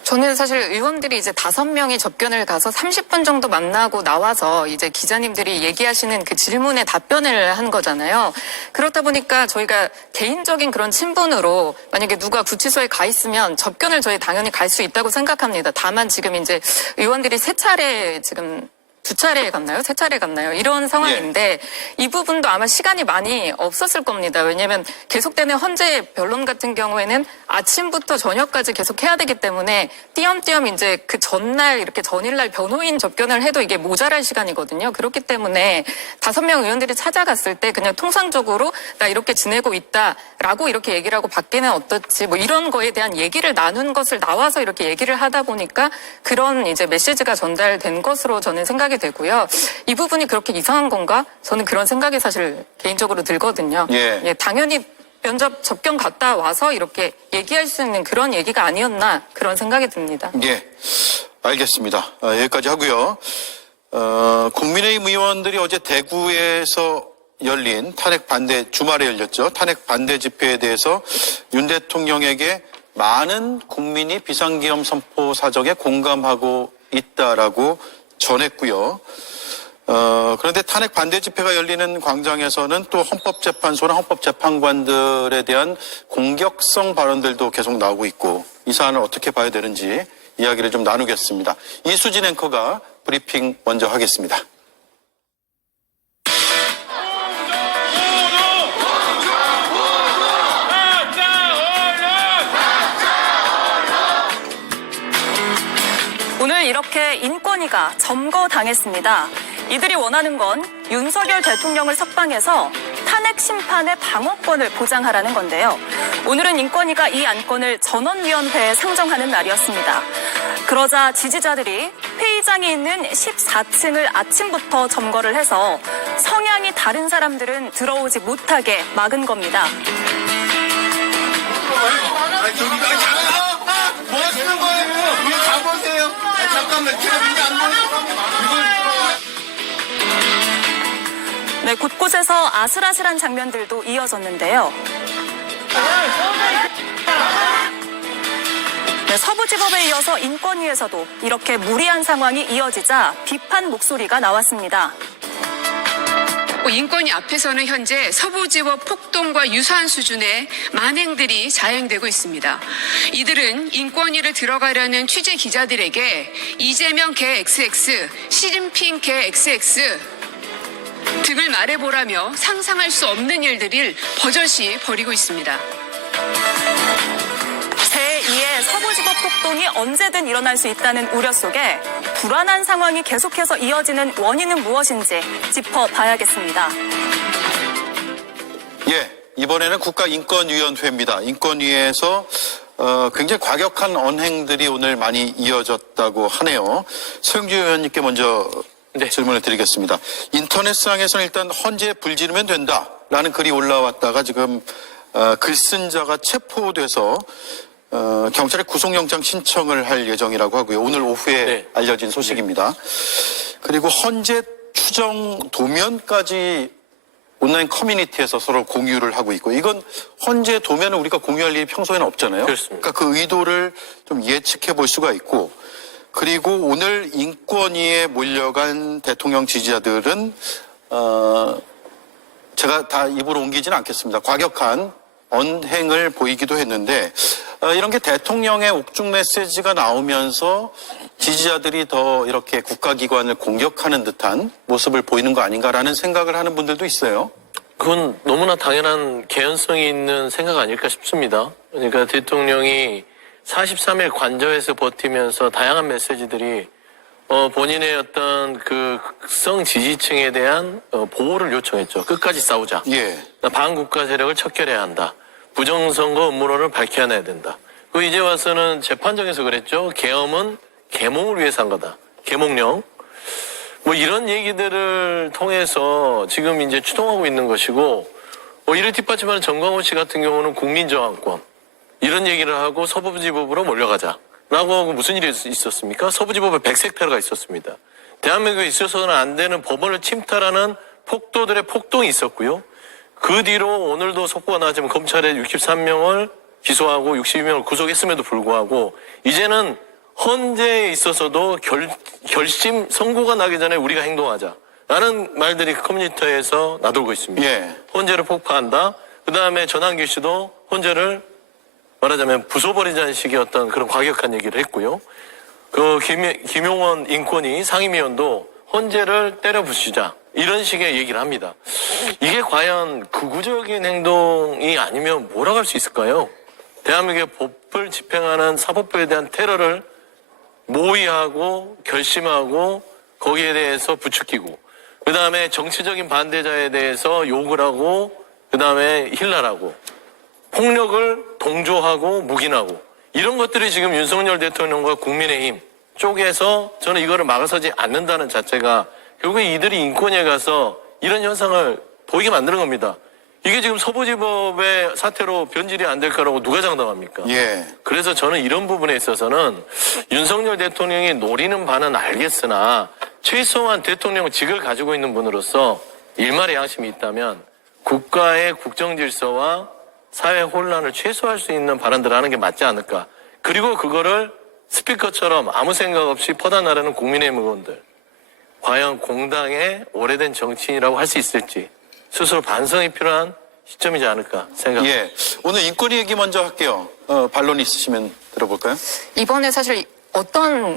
저는 사실 의원들이 이제 5명이 접견을 가서 30분 정도 만나고 나와서 이제 기자님들이 얘기하시는 그 질문에 답변을 한 거잖아요. 그렇다 보니까 저희가 개인적인 그런 친분으로 만약에 누가 구치소에 가 있으면 접견을 저희 당연히 갈 수 있다고 생각합니다. 다만 지금 이제 의원들이 3차례 지금 2차례 갔나요? 3차례 갔나요? 이런 상황인데 이 부분도 아마 시간이 많이 없었을 겁니다. 왜냐하면 계속되는 헌재 변론 같은 경우에는 아침부터 저녁까지 계속 해야 되기 때문에 띄엄띄엄 이제 그 전날 이렇게 전일날 변호인 접견을 해도 이게 모자랄 시간이거든요. 그렇기 때문에 5명 의원들이 찾아갔을 때 그냥 통상적으로 나 이렇게 지내고 있다라고 이렇게 얘기를 하고 밖에는 어떻지 뭐 이런 거에 대한 얘기를 나눈 것을 나와서 이렇게 얘기를 하다 보니까 그런 이제 메시지가 전달된 것으로 저는 생각이 되고요. 이 부분이 그렇게 이상한 건가? 저는 그런 생각이 사실 개인적으로 들거든요. 예. 당연히 면접 접견 갔다 와서 이렇게 얘기할 수 있는 그런 얘기가 아니었나 그런 생각이 듭니다. 예. 알겠습니다. 여기까지 하고요. 국민의힘 의원들이 어제 대구에서 열린 탄핵 반대, 주말에 열렸죠. 탄핵 반대 집회에 대해서 윤 대통령에게 많은 국민이 비상계엄 선포 사정에 공감하고 있다라고 전했고요. 그런데 탄핵 반대 집회가 열리는 광장에서는 또 헌법재판소나 헌법재판관들에 대한 공격성 발언들도 계속 나오고 있고 이 사안을 어떻게 봐야 되는지 이야기를 좀 나누겠습니다. 이수진 앵커가 브리핑 먼저 하겠습니다. 오늘 이렇게 인권위가 점거당했습니다. 이들이 원하는 건 윤석열 대통령을 석방해서 탄핵 심판의 방어권을 보장하라는 건데요. 오늘은 인권위가 이 안건을 전원위원회에 상정하는 날이었습니다. 그러자 지지자들이 회의장이 있는 14층을 아침부터 점거를 해서 성향이 다른 사람들은 들어오지 못하게 막은 겁니다. 뭐 하시는 거예요? 왜 가보세요? 잠깐만, 제가 이게 안 보여요. 네, 곳곳에서 아슬아슬한 장면들도 이어졌는데요. 네, 서부지법에 이어서 인권위에서도 이렇게 무리한 상황이 이어지자 비판 목소리가 나왔습니다. 인권위 앞에서는 현재 서부지법 폭동과 유사한 수준의 만행들이 자행되고 있습니다. 이들은 인권위를 들어가려는 취재 기자들에게 이재명 개 XX, 시진핑 개 XX 등을 말해보라며 상상할 수 없는 일들을 버젓이 벌이고 있습니다. 제2의 서부지법 폭동이 언제든 일어날 수 있다는 우려 속에 불안한 상황이 계속해서 이어지는 원인은 무엇인지 짚어봐야겠습니다. 예, 이번에는 국가인권위원회입니다. 인권위에서 굉장히 과격한 언행들이 오늘 많이 이어졌다고 하네요. 서영주 의원님께 먼저 질문을 드리겠습니다. 인터넷상에서는 일단 헌재에 불지르면 된다라는 글이 올라왔다가 지금 글쓴 자가 체포돼서 경찰에 구속영장 신청을 할 예정이라고 하고요. 오늘 오후에 알려진 소식입니다. 그리고 헌재 추정 도면까지 온라인 커뮤니티에서 서로 공유를 하고 있고 이건 헌재 도면을 우리가 공유할 일이 평소에는 없잖아요. 그렇습니다. 그러니까 그 의도를 좀 예측해 볼 수가 있고 그리고 오늘 인권위에 몰려간 대통령 지지자들은 제가 다 입으로 옮기지는 않겠습니다. 과격한 언행을 보이기도 했는데 이런 게 대통령의 옥중 메시지가 나오면서 지지자들이 더 이렇게 국가기관을 공격하는 듯한 모습을 보이는 거 아닌가라는 생각을 하는 분들도 있어요. 그건 너무나 당연한 개연성이 있는 생각 아닐까 싶습니다. 그러니까 대통령이 43일 관저에서 버티면서 다양한 메시지들이 본인의 어떤 그 극성 지지층에 대한 보호를 요청했죠. 끝까지 싸우자. 예. 반국가 세력을 척결해야 한다. 부정선거 음모론을 밝혀내야 된다. 그 이제 와서는 재판정에서 그랬죠. 계엄은 계몽을 위해서 한 거다. 계몽령. 뭐 이런 얘기들을 통해서 지금 이제 추동하고 있는 것이고, 이를 뒷받침하는 정광훈 씨 같은 경우는 국민저항권 이런 얘기를 하고 서부지법으로 몰려가자. 라고 하고 무슨 일이 있었습니까? 서부지법에 백색 테러가 있었습니다. 대한민국에 있어서는 안 되는 법원을 침탈하는 폭도들의 폭동이 있었고요. 그 뒤로 오늘도 속보가 나왔지만 검찰에 63명을 기소하고 62명을 구속했음에도 불구하고 이제는 헌재에 있어서도 결심 선고가 나기 전에 우리가 행동하자. 라는 말들이 커뮤니티에서 나돌고 있습니다. 예. 헌재를 폭파한다. 그 다음에 전환기 씨도 헌재를 말하자면 부숴버리자는 식의 어떤 그런 과격한 얘기를 했고요. 그 김용원 인권위 상임위원도 헌재를 때려 부수자 이런 식의 얘기를 합니다. 이게 과연 극우적인 행동이 아니면 뭐라고 할 수 있을까요? 대한민국의 법을 집행하는 사법부에 대한 테러를 모의하고 결심하고 거기에 대해서 부추기고 그 다음에 정치적인 반대자에 대해서 욕을 하고 그 다음에 힐난하고 폭력을 동조하고 묵인하고 이런 것들이 지금 윤석열 대통령과 국민의힘 쪽에서 저는 이거를 막아서지 않는다는 자체가 결국에 이들이 인권위에 가서 이런 현상을 보이게 만드는 겁니다. 이게 지금 서부지법의 사태로 변질이 안 될 거라고 누가 장담합니까? 예. 그래서 저는 이런 부분에 있어서는 윤석열 대통령이 노리는 바는 알겠으나 최소한 대통령직을 가지고 있는 분으로서 일말의 양심이 있다면 국가의 국정질서와 사회 혼란을 최소화할 수 있는 발언들을 하는 게 맞지 않을까. 그리고 그거를 스피커처럼 아무 생각 없이 퍼다나르는 국민의힘 의원들. 과연 공당의 오래된 정치인이라고 할 수 있을지 스스로 반성이 필요한 시점이지 않을까 생각합니다. 예. 오늘 인권위 얘기 먼저 할게요. 반론 있으시면 들어볼까요? 이번에 사실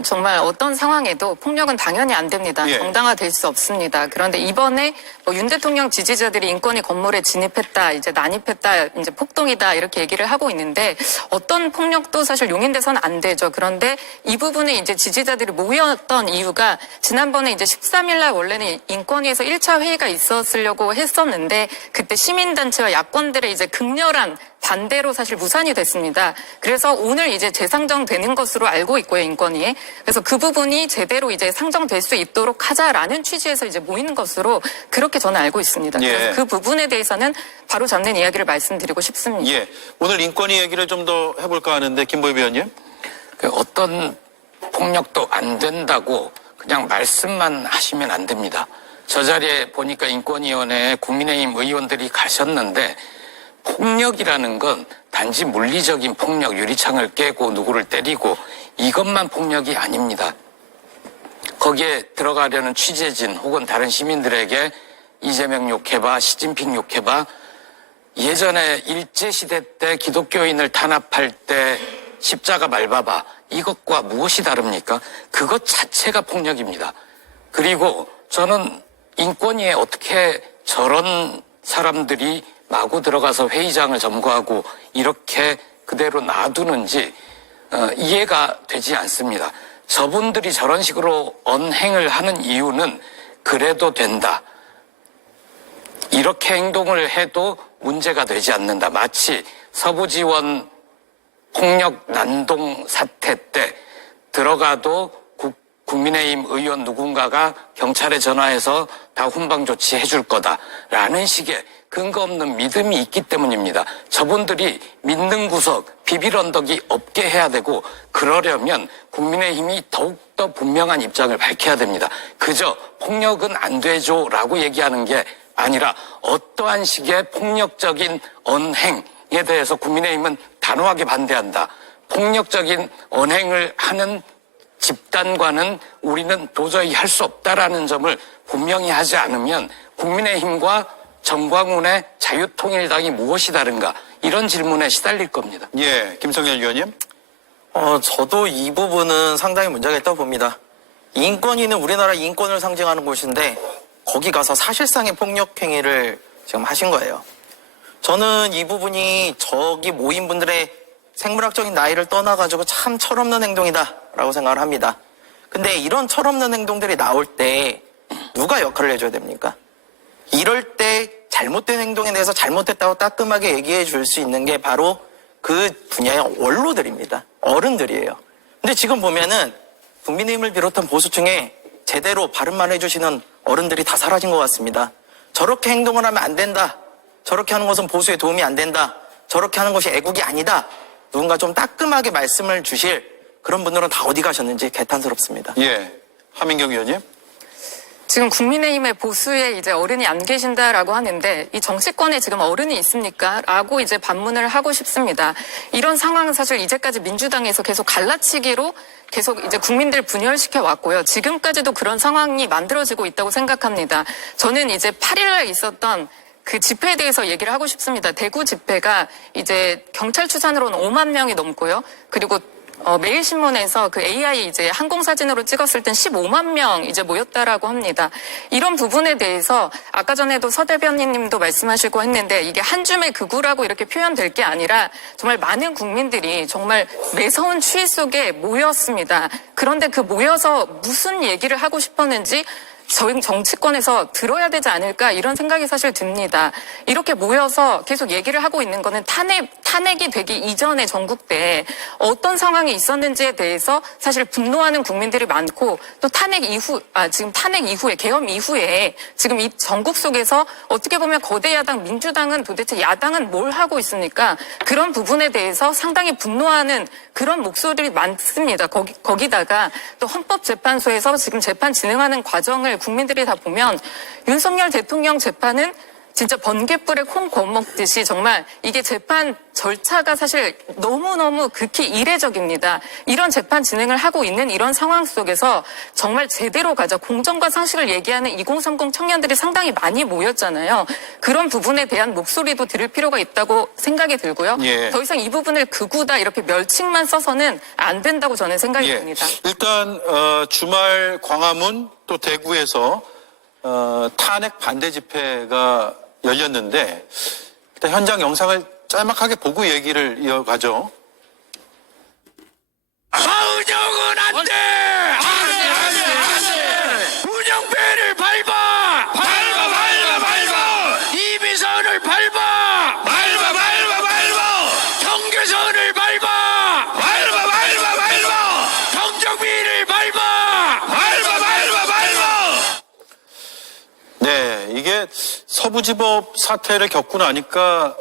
정말 어떤 상황에도 폭력은 당연히 안 됩니다. 예. 정당화될 수 없습니다. 그런데 이번에 윤 대통령 지지자들이 인권위 건물에 진입했다, 이제 난입했다, 이제 폭동이다 이렇게 얘기를 하고 있는데 어떤 폭력도 사실 용인돼서는 안 되죠. 그런데 이 부분에 이제 지지자들이 모였던 이유가 지난번에 이제 13일 날 원래는 인권위에서 1차 회의가 있었으려고 했었는데 그때 시민단체와 야권들의 이제 극렬한 반대로 사실 무산이 됐습니다. 그래서 오늘 이제 재상정되는 것으로 알고 있고요, 인권위에. 그래서 그 부분이 제대로 이제 상정될 수 있도록 하자라는 취지에서 이제 모이는 것으로 그렇게 저는 알고 있습니다. 예. 그래서 그 부분에 대해서는 바로 잡는 이야기를 말씀드리고 싶습니다. 예. 오늘 인권위 얘기를 좀 더 해볼까 하는데 김보희 위원님. 어떤 폭력도 안 된다고 그냥 말씀만 하시면 안 됩니다. 저 자리에 보니까 인권위원회에 국민의힘 의원들이 가셨는데 폭력이라는 건 단지 물리적인 폭력, 유리창을 깨고 누구를 때리고 이것만 폭력이 아닙니다. 거기에 들어가려는 취재진 혹은 다른 시민들에게 이재명 욕해봐, 시진핑 욕해봐, 예전에 일제시대 때 기독교인을 탄압할 때 십자가 밟아봐, 이것과 무엇이 다릅니까? 그것 자체가 폭력입니다. 그리고 저는 인권위에 어떻게 저런 사람들이 마구 들어가서 회의장을 점거하고 이렇게 그대로 놔두는지 이해가 되지 않습니다. 저분들이 저런 식으로 언행을 하는 이유는 그래도 된다. 이렇게 행동을 해도 문제가 되지 않는다. 마치 서부지원 폭력 난동 사태 때 들어가도 국민의힘 의원 누군가가 경찰에 전화해서 다 훈방 조치해 줄 거다라는 식의 근거 없는 믿음이 있기 때문입니다. 저분들이 믿는 구석, 비빌 언덕이 없게 해야 되고 그러려면 국민의힘이 더욱더 분명한 입장을 밝혀야 됩니다. 그저 폭력은 안 되죠라고 얘기하는 게 아니라 어떠한 식의 폭력적인 언행에 대해서 국민의힘은 단호하게 반대한다. 폭력적인 언행을 하는 집단과는 우리는 도저히 할 수 없다라는 점을 분명히 하지 않으면 국민의힘과 정광훈의 자유통일당이 무엇이 다른가 이런 질문에 시달릴 겁니다. 예. 김성열 위원님. 저도 이 부분은 상당히 문제가 있다고 봅니다. 인권위는 우리나라 인권을 상징하는 곳인데 거기 가서 사실상의 폭력 행위를 지금 하신 거예요. 저는 이 부분이 저기 모인 분들의 생물학적인 나이를 떠나가지고 참 철없는 행동이다라고 생각을 합니다. 근데 이런 철없는 행동들이 나올 때 누가 역할을 해줘야 됩니까? 이럴 때 잘못된 행동에 대해서 잘못했다고 따끔하게 얘기해 줄 수 있는 게 바로 그 분야의 원로들입니다. 어른들이에요. 근데 지금 보면은 국민의힘을 비롯한 보수층에 제대로 바른말 해주시는 어른들이 다 사라진 것 같습니다. 저렇게 행동을 하면 안 된다. 저렇게 하는 것은 보수에 도움이 안 된다. 저렇게 하는 것이 애국이 아니다. 누군가 좀 따끔하게 말씀을 주실 그런 분들은 다 어디 가셨는지 개탄스럽습니다. 예. 하민경 의원님. 지금 국민의힘의 보수에 이제 어른이 안 계신다라고 하는데 이 정치권에 지금 어른이 있습니까? 라고 이제 반문을 하고 싶습니다. 이런 상황은 사실 이제까지 민주당에서 계속 갈라치기로 계속 이제 국민들 분열시켜 왔고요. 지금까지도 그런 상황이 만들어지고 있다고 생각합니다. 저는 이제 8일날 있었던 그 집회에 대해서 얘기를 하고 싶습니다. 대구 집회가 이제 경찰 추산으로는 5만 명이 넘고요. 그리고 매일신문에서 그 AI 이제 항공사진으로 찍었을 땐 15만 명 이제 모였다라고 합니다. 이런 부분에 대해서 아까 전에도 서 대변인님도 말씀하시고 했는데 이게 한 줌의 극우라고 이렇게 표현될 게 아니라 정말 많은 국민들이 정말 매서운 추위 속에 모였습니다. 그런데 그 모여서 무슨 얘기를 하고 싶었는지 저희 정치권에서 들어야 되지 않을까 이런 생각이 사실 듭니다. 이렇게 모여서 계속 얘기를 하고 있는 거는 탄핵이 되기 이전에 전국대에 어떤 상황이 있었는지에 대해서 사실 분노하는 국민들이 많고 또 지금 탄핵 이후에 계엄 이후에 지금 이 전국 속에서 어떻게 보면 거대 야당 민주당은 도대체 야당은 뭘 하고 있습니까? 그런 부분에 대해서 상당히 분노하는 그런 목소리들이 많습니다. 거기다가 또 헌법재판소에서 지금 재판 진행하는 과정을 국민들이 다 보면 윤석열 대통령 재판은 진짜 번갯불에 콩 구워먹듯이 정말 이게 재판 절차가 사실 너무너무 극히 이례적입니다. 이런 재판 진행을 하고 있는 이런 상황 속에서 정말 제대로 가자. 공정과 상식을 얘기하는 2030 청년들이 상당히 많이 모였잖아요. 그런 부분에 대한 목소리도 들을 필요가 있다고 생각이 들고요. 예. 더 이상 이 부분을 극우다 이렇게 멸칭만 써서는 안 된다고 저는 생각이 듭니다. 일단 주말 광화문 또 대구에서 탄핵 반대 집회가 열렸는데 일단 현장 영상을 짤막하게 보고 얘기를 이어가죠. 서은영은 안 돼! 안 돼! 운영배를 밟아! 이미선을 밟아! 경계선을 밟아! 경정비를 밟아! 네, 이게 서부지법 사태를 겪고 나니까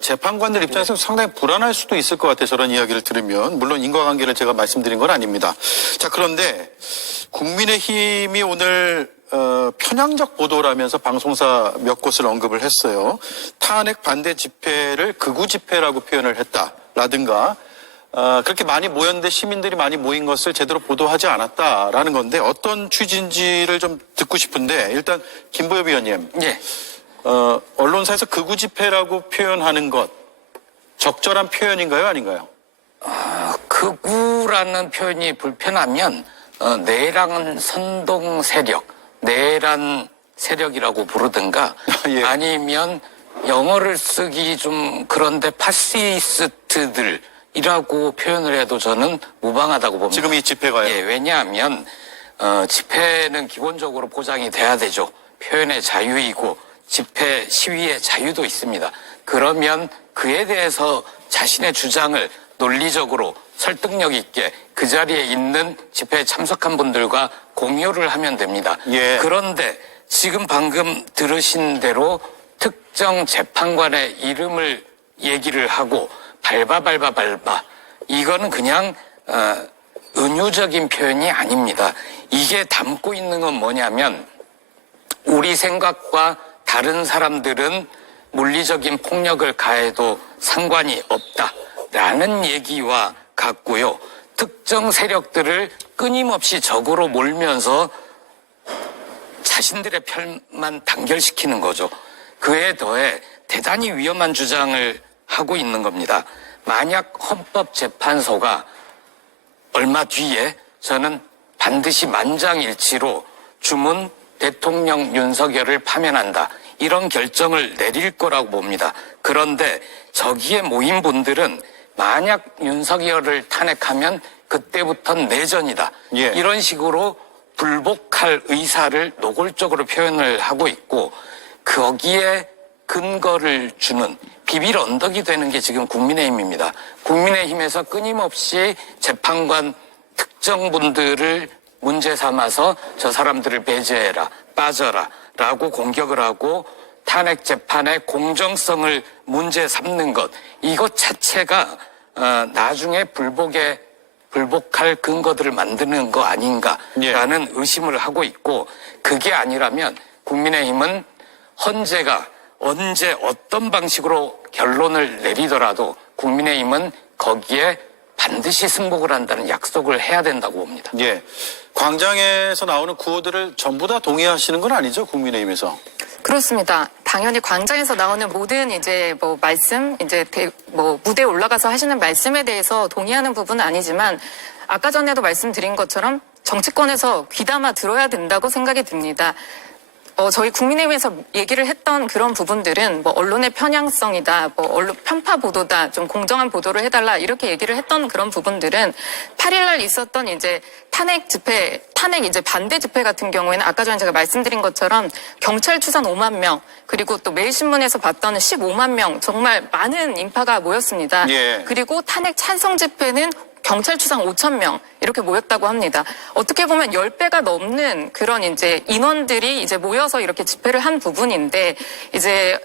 재판관들 입장에서 상당히 불안할 수도 있을 것 같아요. 저런 이야기를 들으면. 물론 인과관계를 제가 말씀드린 건 아닙니다. 자, 그런데 국민의힘이 오늘 편향적 보도라면서 방송사 몇 곳을 언급을 했어요. 탄핵 반대 집회를 극우 집회라고 표현을 했다라든가 그렇게 많이 모였는데 시민들이 많이 모인 것을 제대로 보도하지 않았다라는 건데 어떤 취지인지를 좀 듣고 싶은데 일단 김보엽 의원님. 예. 언론사에서 극우 집회라고 표현하는 것 적절한 표현인가요, 아닌가요? 극우라는 표현이 불편하면 내란 선동 세력, 내란 세력이라고 부르든가 예. 아니면 영어를 쓰기 좀 그런데 파시스트들이라고 표현을 해도 저는 무방하다고 봅니다. 지금 이 집회가요? 예, 왜냐하면 집회는 기본적으로 보장이 돼야 되죠. 표현의 자유이고 집회 시위의 자유도 있습니다. 그러면 그에 대해서 자신의 주장을 논리적으로 설득력 있게 그 자리에 있는 집회에 참석한 분들과 공유를 하면 됩니다. 예. 그런데 지금 방금 들으신 대로 특정 재판관의 이름을 얘기를 하고 밟아 이거는 그냥 은유적인 표현이 아닙니다. 이게 담고 있는 건 뭐냐면 우리 생각과 다른 사람들은 물리적인 폭력을 가해도 상관이 없다라는 얘기와 같고요. 특정 세력들을 끊임없이 적으로 몰면서 자신들의 편만 단결시키는 거죠. 그에 더해 대단히 위험한 주장을 하고 있는 겁니다. 만약 헌법재판소가 얼마 뒤에 저는 반드시 만장일치로 주문 대통령 윤석열을 파면한다. 이런 결정을 내릴 거라고 봅니다. 그런데 저기에 모인 분들은 만약 윤석열을 탄핵하면 그때부터는 내전이다. 예. 이런 식으로 불복할 의사를 노골적으로 표현을 하고 있고 거기에 근거를 주는 비빌 언덕이 되는 게 지금 국민의힘입니다. 국민의힘에서 끊임없이 재판관 특정 분들을 문제 삼아서 저 사람들을 배제해라, 빠져라 라고 공격을 하고 탄핵 재판의 공정성을 문제 삼는 것, 이것 자체가 나중에 불복할 근거들을 만드는 거 아닌가라는 의심을 하고 있고, 그게 아니라면 국민의힘은 헌재가 언제 어떤 방식으로 결론을 내리더라도 국민의힘은 거기에 반드시 승복을 한다는 약속을 해야 된다고 봅니다. 예. 광장에서 나오는 구호들을 전부 다 동의하시는 건 아니죠, 국민의힘에서? 그렇습니다. 당연히 광장에서 나오는 모든 이제 뭐 말씀, 이제 뭐 무대에 올라가서 하시는 말씀에 대해서 동의하는 부분은 아니지만 아까 전에도 말씀드린 것처럼 정치권에서 귀담아 들어야 된다고 생각이 듭니다. 저희 국민의힘에서 얘기를 했던 그런 부분들은 뭐 언론의 편향성이다, 뭐 언론 편파 보도다, 좀 공정한 보도를 해달라 이렇게 얘기를 했던 그런 부분들은 8일날 있었던 이제 탄핵 이제 반대 집회 같은 경우에는 아까 전에 제가 말씀드린 것처럼 경찰 추산 5만 명 그리고 또 매일신문에서 봤던 15만 명 정말 많은 인파가 모였습니다. 예. 그리고 탄핵 찬성 집회는 경찰 추산 5천 명 이렇게 모였다고 합니다. 어떻게 보면 10배가 넘는 그런 이제 인원들이 이제 모여서 이렇게 집회를 한 부분인데 이제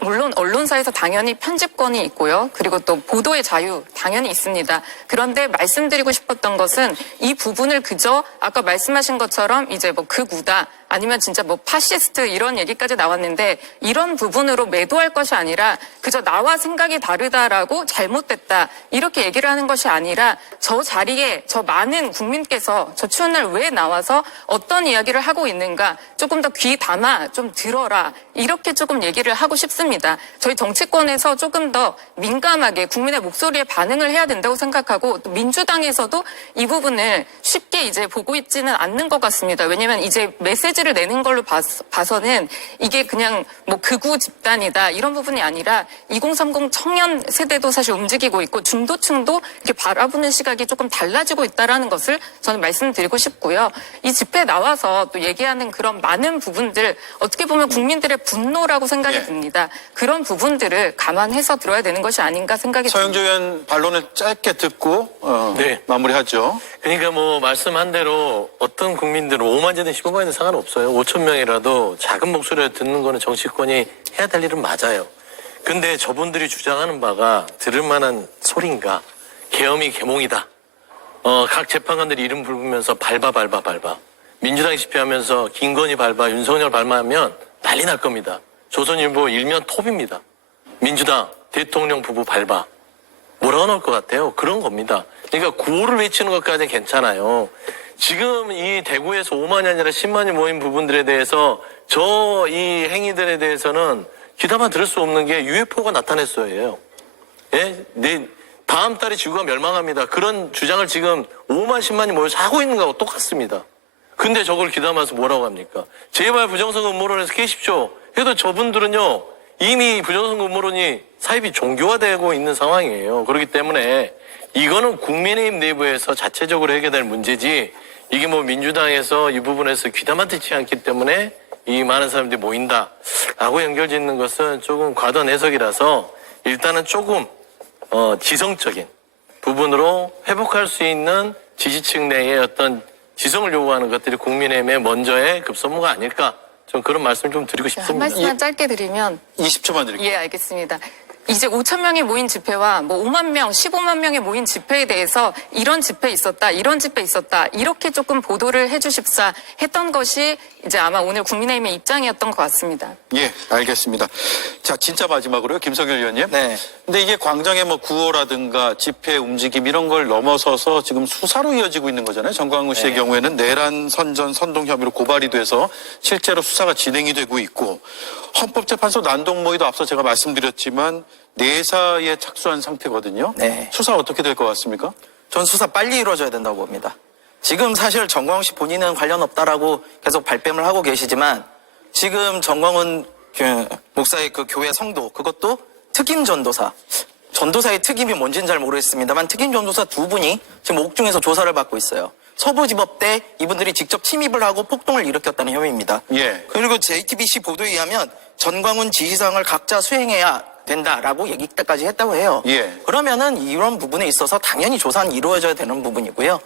물론 언론사에서 당연히 편집권이 있고요. 그리고 또 보도의 자유 당연히 있습니다. 그런데 말씀드리고 싶었던 것은 이 부분을 그저 아까 말씀하신 것처럼 이제 뭐 극우다 아니면 진짜 뭐 파시스트 이런 얘기까지 나왔는데 이런 부분으로 매도할 것이 아니라 그저 나와 생각이 다르다라고 잘못됐다 이렇게 얘기를 하는 것이 아니라 저 자리에 저 많은 국민께서 저 추운 날 왜 나와서 어떤 이야기를 하고 있는가 조금 더 귀 담아 좀 들어라 이렇게 조금 얘기를 하고 싶습니다. 저희 정치권에서 조금 더 민감하게 국민의 목소리에 반응을 해야 된다고 생각하고 또 민주당에서도 이 부분을 쉽게 이제 보고 있지는 않는 것 같습니다. 왜냐하면 이제 메시지를 내는 걸로 봐서는 이게 그냥 뭐 극우 집단이다 이런 부분이 아니라 2030 청년 세대도 사실 움직이고 있고 중도층도 이렇게 바라보는 시각이 조금 달라지고 있다라는 것을 저는 말씀드리고 싶고요. 이 집회에 나와서 또 얘기하는 그런 많은 부분들 어떻게 보면 국민들의 분노라고 생각이 예. 듭니다. 그런 부분들을 감안해서 들어야 되는 것이 아닌가 생각이 듭니다. 서영조 의원 반론을 짧게 듣고 네. 마무리하죠. 그러니까 뭐 말씀한 대로 어떤 국민들은 5만이든 15만이든 상관없어요. 5천 명이라도 작은 목소리를 듣는 거는 정치권이 해야 될 일은 맞아요. 근데 저분들이 주장하는 바가 들을 만한 소린가? 계엄이 계몽이다. 각 재판관들이 이름 부르면서 밟아. 민주당 집회하면서 김건희 밟아, 윤석열 밟아하면 난리 날 겁니다. 조선일보 일면 톱입니다. 민주당 대통령 부부 밟아. 뭐라고 나올 것 같아요? 그런 겁니다. 그러니까 구호를 외치는 것까지는 괜찮아요. 지금 이 대구에서 5만이 아니라 10만이 모인 부분들에 대해서 이 행위들에 대해서는 귀담아 들을 수 없는 게 UFO가 나타냈어요. 예? 다음 달에 지구가 멸망합니다. 그런 주장을 지금 5만, 10만이 모여서 하고 있는 거하고 똑같습니다. 근데 저걸 귀담아서 뭐라고 합니까? 제발 부정선거 음모론에서 깨십시오. 그래도 저분들은요, 이미 부정선거 음모론이 사입이 종교화되고 있는 상황이에요. 그렇기 때문에 이거는 국민의힘 내부에서 자체적으로 해결될 문제지 이게 뭐 민주당에서 이 부분에서 귀담아 듣지 않기 때문에 이 많은 사람들이 모인다라고 연결짓는 것은 조금 과도한 해석이라서 일단은 조금 지성적인 부분으로 회복할 수 있는 지지층 내의 어떤 지성을 요구하는 것들이 국민의힘의 먼저의 급선무가 아닐까 좀 그런 말씀을 좀 드리고 한 싶습니다. 말씀만 짧게 드리면 20초만 드릴게요. 예, 알겠습니다. 이제 5천 명이 모인 집회와 뭐 5만 명, 15만 명이 모인 집회에 대해서 이런 집회 있었다, 이런 집회 있었다 이렇게 조금 보도를 해주십사 했던 것이 이제 아마 오늘 국민의힘의 입장이었던 것 같습니다. 예, 알겠습니다. 자, 진짜 마지막으로요, 김성열 의원님. 네. 근데 이게 광장의 뭐 구호라든가 집회 움직임 이런 걸 넘어서서 지금 수사로 이어지고 있는 거잖아요. 정광훈 씨의 경우에는 내란, 선전, 선동 혐의로 고발이 돼서 실제로 수사가 진행이 되고 있고 헌법재판소 난동모의도 앞서 제가 말씀드렸지만 내사에 착수한 상태거든요. 네. 수사 어떻게 될 것 같습니까? 전 수사 빨리 이루어져야 된다고 봅니다. 지금 사실 정광훈 씨 본인은 관련 없다라고 계속 발뺌을 하고 계시지만 지금 정광훈 목사의 그 교회 성도 그것도 특임 전도사 전도사의 특임이 뭔지는 잘 모르겠습니다만 특임 전도사 2분이 지금 옥중에서 조사를 받고 있어요. 서부지법대 이분들이 직접 침입을 하고 폭동을 일으켰다는 혐의입니다. 예. 그리고 JTBC 보도에 의하면 전광훈 지시사항을 각자 수행해야 된다라고 얘기까지 했다고 해요. 예. 그러면은 이런 부분에 있어서 당연히 조사는 이루어져야 되는 부분이고요.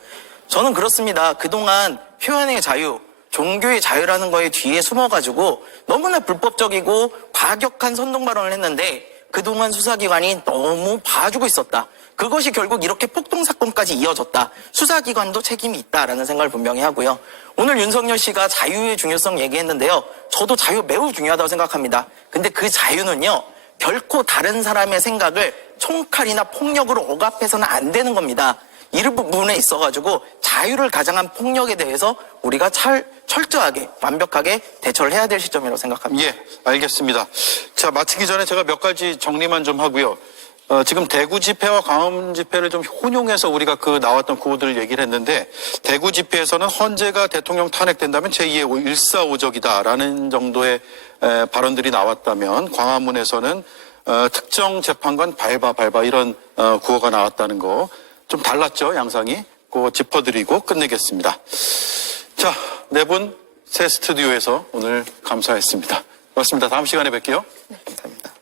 저는 그렇습니다. 그동안 표현의 자유, 종교의 자유라는 거에 뒤에 숨어가지고 너무나 불법적이고 과격한 선동 발언을 했는데 그동안 수사기관이 너무 봐주고 있었다. 그것이 결국 이렇게 폭동사건까지 이어졌다. 수사기관도 책임이 있다라는 생각을 분명히 하고요. 오늘 윤석열 씨가 자유의 중요성 얘기했는데요. 저도 자유 매우 중요하다고 생각합니다. 근데 그 자유는요. 결코 다른 사람의 생각을 총칼이나 폭력으로 억압해서는 안 되는 겁니다. 이 부분에 있어가지고 자유를 가장한 폭력에 대해서 우리가 철저하게 완벽하게 대처를 해야 될 시점이라고 생각합니다. 예, 알겠습니다. 자, 마치기 전에 제가 몇 가지 정리만 좀 하고요. 지금 대구 집회와 광화문 집회를 좀 혼용해서 우리가 그 나왔던 구호들을 얘기를 했는데 대구 집회에서는 헌재가 대통령 탄핵된다면 제2의 일사오적이다라는 정도의 발언들이 나왔다면 광화문에서는 특정 재판관 밟아 이런 구호가 나왔다는 거 좀 달랐죠, 양상이. 그거 짚어드리고 끝내겠습니다. 자, 네 분 새 스튜디오에서 오늘 감사했습니다. 고맙습니다. 다음 시간에 뵐게요. 감사합니다.